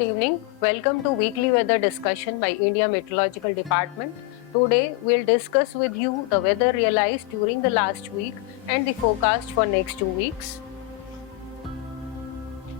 Good evening. Welcome to weekly weather discussion by India Meteorological Department. Today we'll discuss with you the weather realized during the last week and the forecast for next 2 weeks.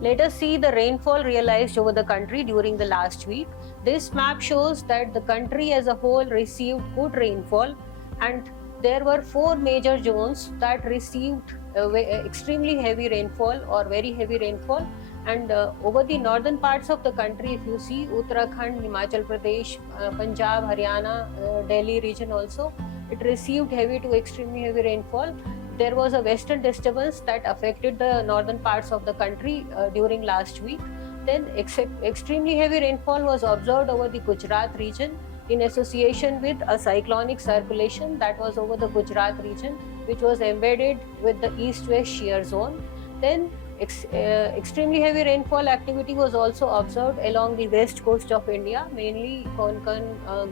Let us see the rainfall realized over the country during the last week. This map shows that the country as a whole received good rainfall, and there were 4 major zones that received extremely heavy rainfall or very heavy rainfall. And over the northern parts of the country, if you see Uttarakhand, Himachal Pradesh, Punjab, Haryana, Delhi region also, it received heavy to extremely heavy rainfall. There was a western disturbance that affected the northern parts of the country during last week. Then extremely heavy rainfall was observed over the Gujarat region in association with a cyclonic circulation that was over the Gujarat region, which was embedded with the east-west shear zone. Then extremely heavy rainfall activity was also observed along the west coast of India, mainly Konkan,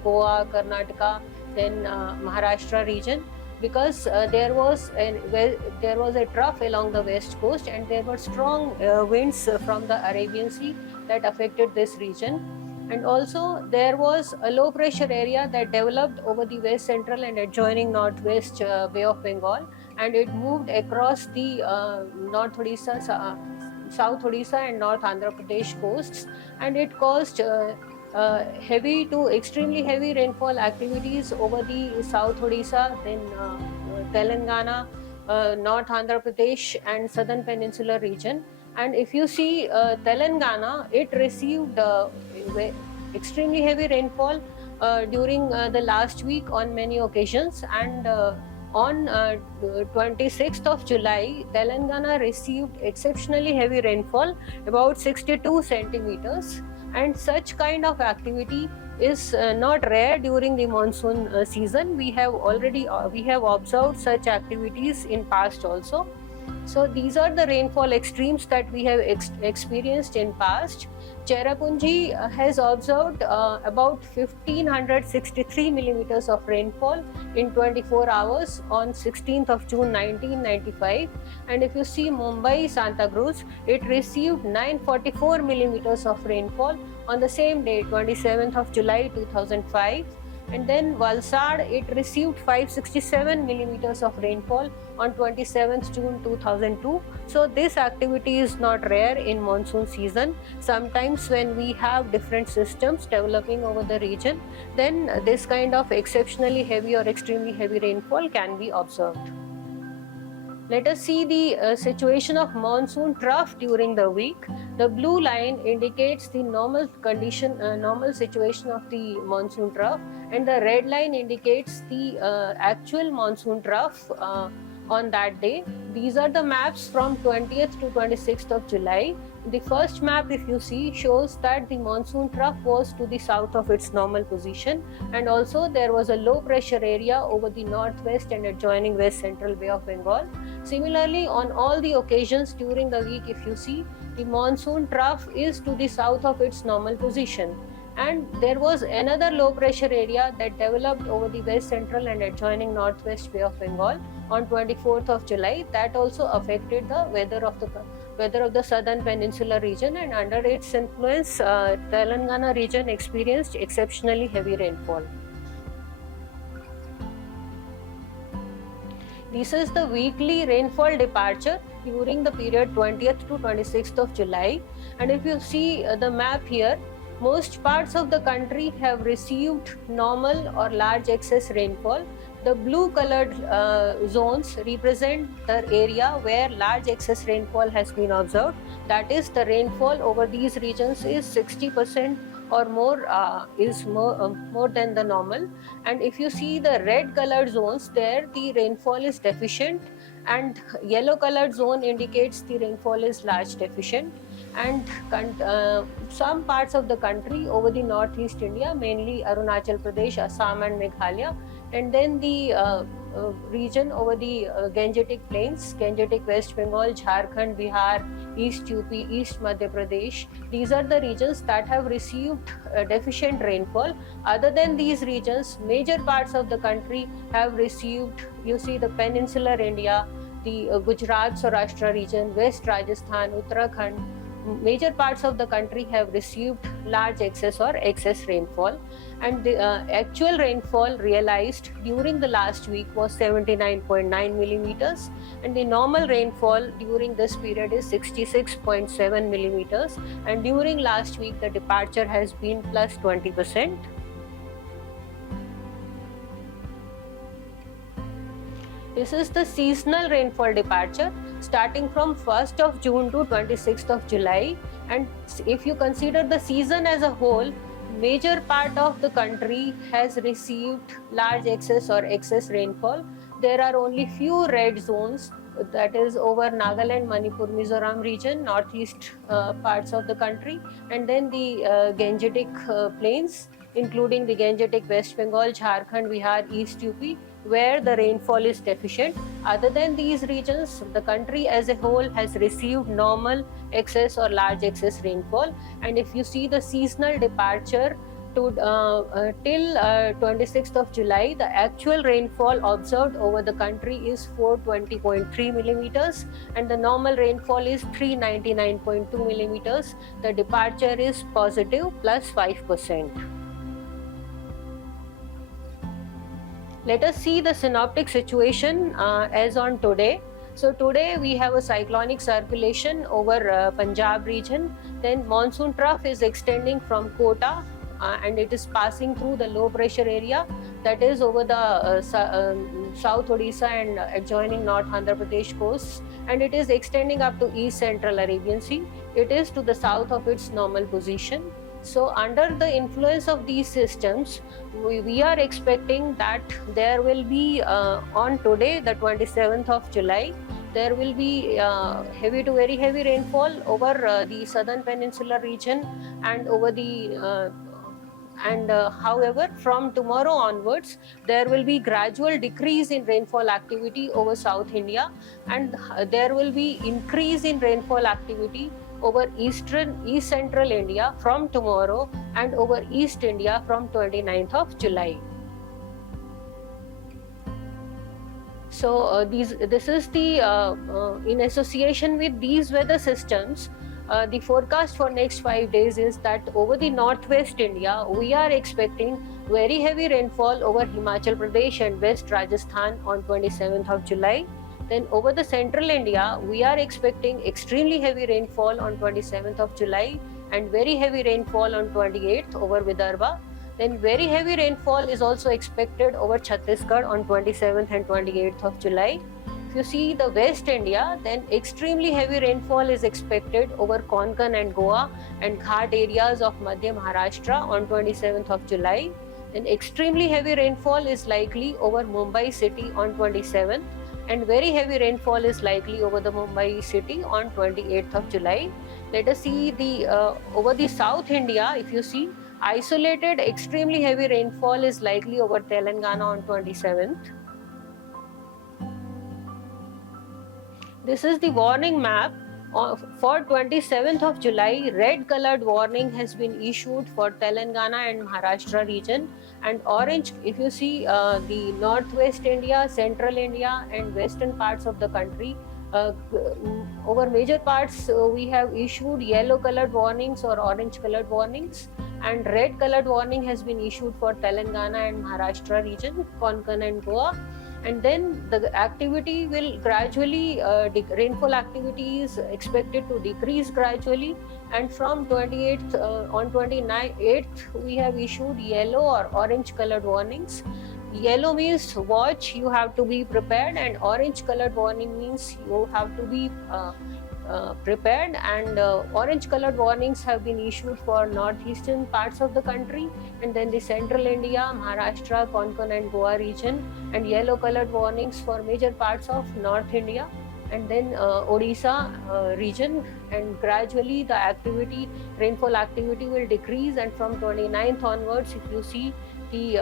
Goa, Karnataka, then Maharashtra region, because there was a trough along the west coast and there were strong winds from the Arabian Sea that affected this region. And also there was a low pressure area that developed over the west central and adjoining northwest Bay of Bengal, and it moved across the North Odisha, South Odisha and North Andhra Pradesh coasts, and it caused heavy to extremely heavy rainfall activities over the South Odisha, then Telangana, North Andhra Pradesh and Southern Peninsular region. And if you see Telangana, it received extremely heavy rainfall during the last week on many occasions, and on 26th of July, Telangana received exceptionally heavy rainfall, about 62 centimeters, and such kind of activity is not rare during the monsoon season. We have observed such activities in past also. So these are the rainfall extremes that we have experienced in past. Cherrapunji has observed about 1563 millimeters of rainfall in 24 hours on 16th of June 1995, and if you see Mumbai, Santa Cruz, it received 944 millimeters of rainfall on the same day, 27th of July 2005. And then Valsad, it received 567 millimeters of rainfall on 27th June 2002. So this activity is not rare in monsoon season. Sometimes when we have different systems developing over the region, then this kind of exceptionally heavy or extremely heavy rainfall can be observed. Let us see the situation of monsoon trough during the week. The blue line indicates the normal condition, normal situation of the monsoon trough, and the red line indicates the actual monsoon trough on that day. These are the maps from 20th to 26th of July. The first map, if you see, shows that the monsoon trough was to the south of its normal position, and also there was a low pressure area over the northwest and adjoining west central Bay of Bengal. Similarly, on all the occasions during the week, if you see, the monsoon trough is to the south of its normal position. And there was another low pressure area that developed over the west central and adjoining northwest Bay of Bengal on 24th of July. That also affected the weather of the southern peninsular region, and under its influence, Telangana region experienced exceptionally heavy rainfall. This is the weekly rainfall departure during the period 20th to 26th of July. And if you see the map here, most parts of the country have received normal or large excess rainfall. The blue colored zones represent the area where large excess rainfall has been observed. That is, the rainfall over these regions is 60% or more, more than the normal. And if you see the red colored zones, there the rainfall is deficient, and yellow colored zone indicates the rainfall is large deficient. And some parts of the country over the northeast India, mainly Arunachal Pradesh, Assam and Meghalaya, and then the region over the Gangetic Plains, Gangetic West Bengal, Jharkhand, Bihar, East UP, East Madhya Pradesh. These are the regions that have received deficient rainfall. Other than these regions, major parts of the country have received, you see, the peninsular India, the Gujarat Saurashtra region, West Rajasthan, Uttarakhand, major parts of the country have received large excess or excess rainfall, and the actual rainfall realized during the last week was 79.9 millimeters, and the normal rainfall during this period is 66.7 millimeters, and during last week the departure has been plus 20%. This is the seasonal rainfall departure starting from 1st of June to 26th of July, and if you consider the season as a whole, major part of the country has received large excess or excess rainfall. There are only few red zones, that is over Nagaland, Manipur, Mizoram region, northeast parts of the country, and then the Gangetic plains, including the Gangetic West Bengal, Jharkhand, Bihar, East UP, where the rainfall is deficient. Other than these regions, the country as a whole has received normal excess or large excess rainfall. And if you see the seasonal departure to till 26th of July, the actual rainfall observed over the country is 420.3 millimeters, and the normal rainfall is 399.2 millimeters. The departure is positive plus 5%. Let us see the synoptic situation as on today. So today we have a cyclonic circulation over Punjab region. Then monsoon trough is extending from Kota and it is passing through the low pressure area, that is over the South Odisha and adjoining North Andhra Pradesh coasts, and it is extending up to East Central Arabian Sea. It is to the south of its normal position. So under the influence of these systems, we are expecting that there will be on today, the 27th of July, there will be heavy to very heavy rainfall over the southern peninsular region and over the however, from tomorrow onwards, there will be gradual decrease in rainfall activity over South India, and there will be increase in rainfall activity over East Central India from tomorrow and over East India from 29th of July. So this is the in association with these weather systems, the forecast for next 5 days is that over the northwest India, we are expecting very heavy rainfall over Himachal Pradesh and West Rajasthan on 27th of July. Then over the central India, we are expecting extremely heavy rainfall on 27th of July and very heavy rainfall on 28th over Vidarbha. Then very heavy rainfall is also expected over Chhattisgarh on 27th and 28th of July. If you see the West India, then extremely heavy rainfall is expected over Konkan and Goa and Ghat areas of Madhya Maharashtra on 27th of July. Then extremely heavy rainfall is likely over Mumbai city on 27th, and very heavy rainfall is likely over the Mumbai city on 28th of July. Let us see the over the South India. If you see, isolated extremely heavy rainfall is likely over Telangana on 27th. This is the warning map. For 27th of July, red colored warning has been issued for Telangana and Maharashtra region, and orange, if you see the northwest India, central India and western parts of the country, over major parts we have issued yellow colored warnings or orange colored warnings, and red colored warning has been issued for Telangana and Maharashtra region, Konkan and Goa. And then the activity will gradually, rainfall activity is expected to decrease gradually, and from 28th on 29th we have issued yellow or orange colored warnings. Yellow means watch, you have to be prepared, and orange colored warning means you have to be prepared, and orange colored warnings have been issued for northeastern parts of the country, and then the central India, Maharashtra, Konkan and Goa region, and yellow colored warnings for major parts of North India, and then Odisha region. And gradually the activity, rainfall activity will decrease, and from 29th onwards, if you see, the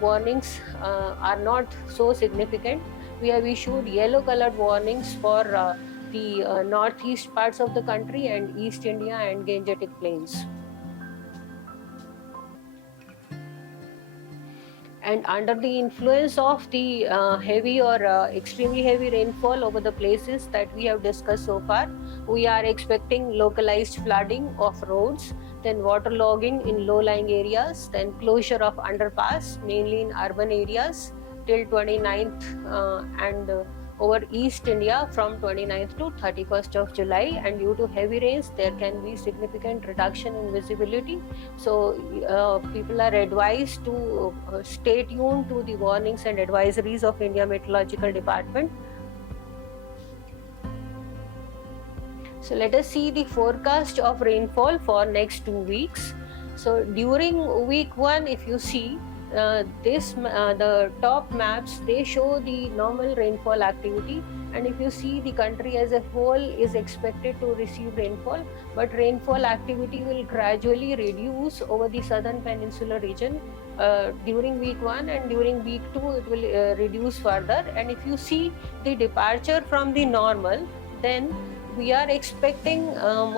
warnings are not so significant. We have issued yellow colored warnings for the northeast parts of the country and East India and Gangetic plains. and under the influence of the heavy or extremely heavy rainfall over the places that we have discussed so far, we are expecting localized flooding of roads, then waterlogging in low-lying areas, then closure of underpass, mainly in urban areas, till 29th and over East India from 29th to 31st of July, and due to heavy rains there can be significant reduction in visibility. So people are advised to stay tuned to the warnings and advisories of India Meteorological Department. So let us see the forecast of rainfall for next 2 weeks. So during week 1, if you see the top maps, they show the normal rainfall activity, and if you see the country as a whole is expected to receive rainfall, but rainfall activity will gradually reduce over the southern peninsular region during week 1, and during week 2 it will reduce further. And if you see the departure from the normal, then we are expecting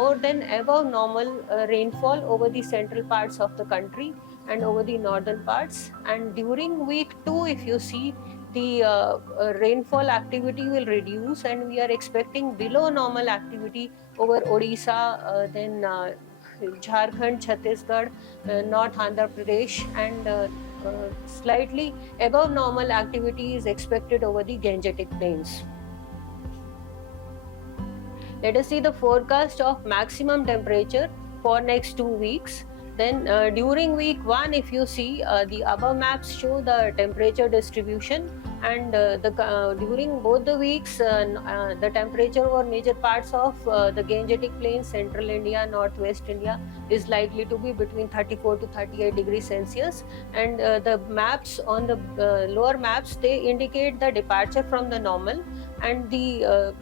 more than above normal rainfall over the central parts of the country and over the northern parts. And during week 2, if you see, the rainfall activity will reduce, and we are expecting below normal activity over Odisha, then Jharkhand, Chhattisgarh, North Andhra Pradesh, and slightly above normal activity is expected over the Gangetic Plains. Let us see the forecast of maximum temperature for next 2 weeks. Then during week 1, if you see, the above maps show the temperature distribution, and during both the weeks the temperature over major parts of the Gangetic Plains, central India, northwest India is likely to be between 34 to 38 degrees Celsius, and the maps on the lower maps, they indicate the departure from the normal, and the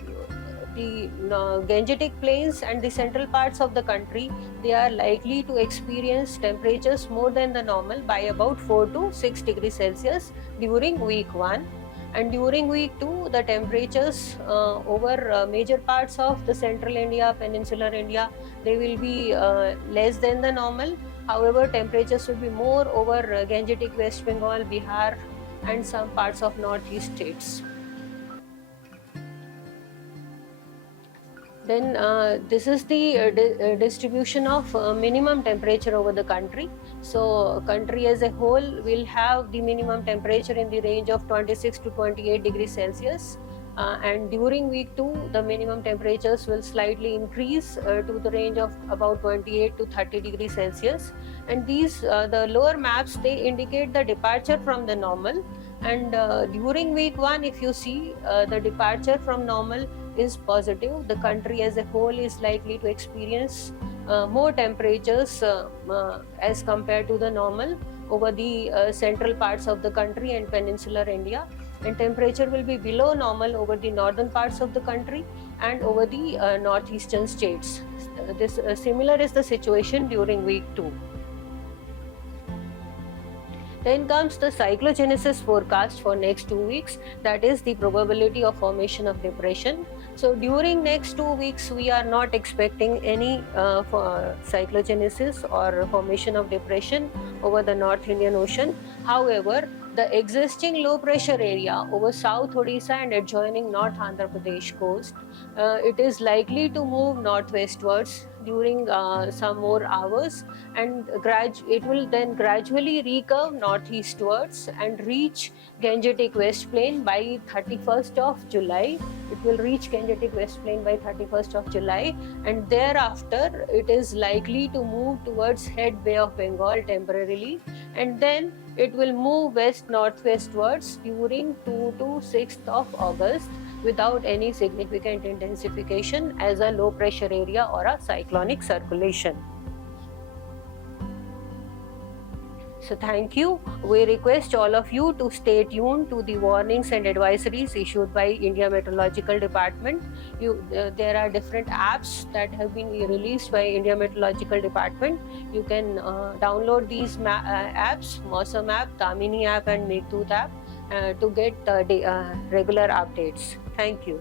Gangetic Plains and the central parts of the country, they are likely to experience temperatures more than the normal by about 4 to 6 degrees Celsius during week 1. And during week 2, the temperatures over major parts of the central India, peninsular India, they will be less than the normal. However, temperatures will be more over Gangetic West Bengal, Bihar, and some parts of northeast states. Then this is the distribution of minimum temperature over the country. So country as a whole will have the minimum temperature in the range of 26 to 28 degrees Celsius. And during week 2, the minimum temperatures will slightly increase to the range of about 28 to 30 degrees Celsius. And these, the lower maps, they indicate the departure from the normal. And during week 1, if you see, the departure from normal is positive. The country as a whole is likely to experience more temperatures as compared to the normal over the central parts of the country and peninsular India, and temperature will be below normal over the northern parts of the country and over the northeastern states. This similar is the situation during week 2. Then comes the cyclogenesis forecast for next 2 weeks, that is the probability of formation of depression. So during next 2 weeks, we are not expecting any cyclogenesis or formation of depression over the North Indian Ocean. However, the existing low pressure area over South Odisha and adjoining North Andhra Pradesh coast, it is likely to move northwestwards during some more hours, and it will then gradually recurve northeastwards and reach Gangetic West Plain by 31st of July. It will reach Gangetic West Plain by 31st of July, and thereafter it is likely to move towards Head Bay of Bengal temporarily, and then it will move west-northwestwards during 2 to 6th of August without any significant intensification as a low pressure area or a cyclonic circulation. So thank you. We request all of you to stay tuned to the warnings and advisories issued by India Meteorological Department. There are different apps that have been released by India Meteorological Department. You can download these apps, Monsoon app, Damini app and Meghdut app to get regular updates. Thank you.